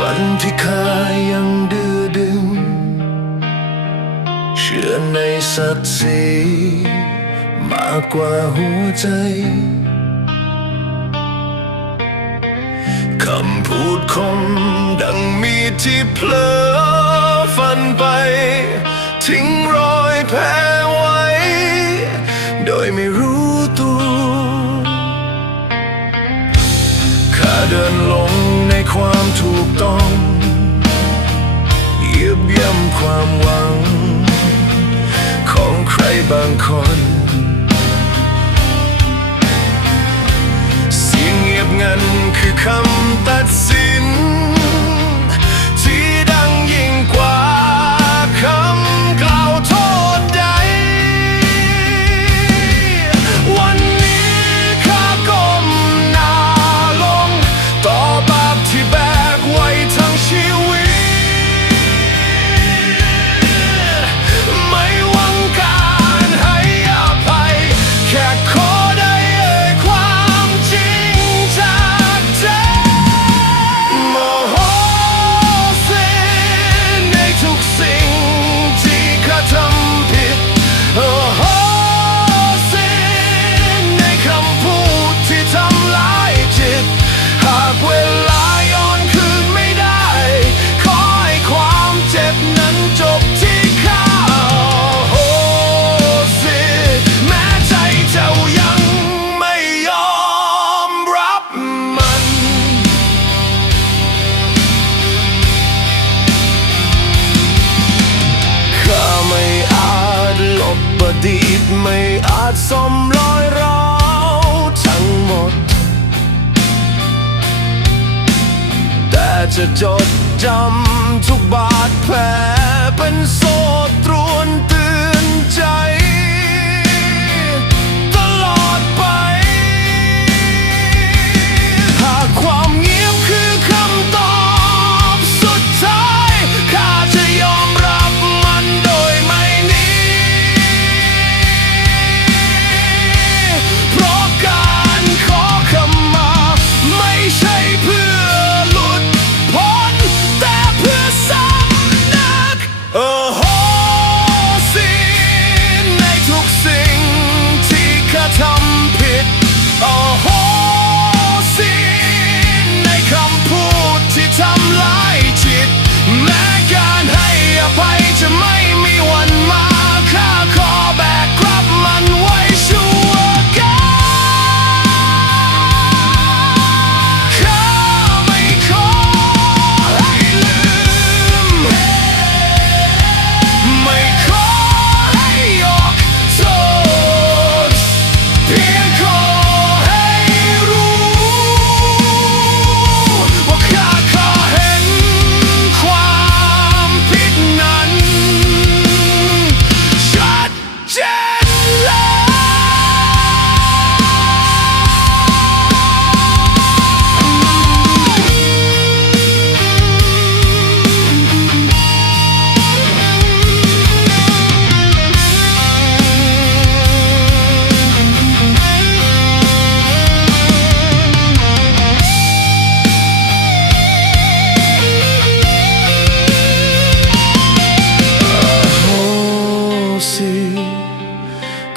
วันที่ข้ายังดื้อดึง เชื่อในสัตว์สีมากกว่าหัวใจ คำพูดคมดังมีที่เพลอฝันไป ทิ้งรอยแผลไว้ โดยไม่รู้ตัวข้าเดินลง ความถูกต้องยึบย่ำความหวัง ของใครบางคน ไม่อาจสมรอยร้าวทั้งหมด แต่จะจดจำทุกบาดแผล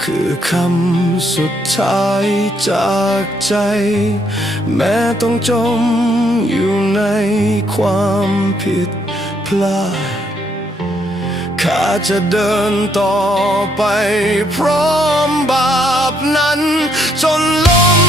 คือคำสุดท้ายจากใจ แม้ต้องจมอยู่ในความผิดพลาดข้าจะเดินต่อไปพร้อมบาปนั้น จนลม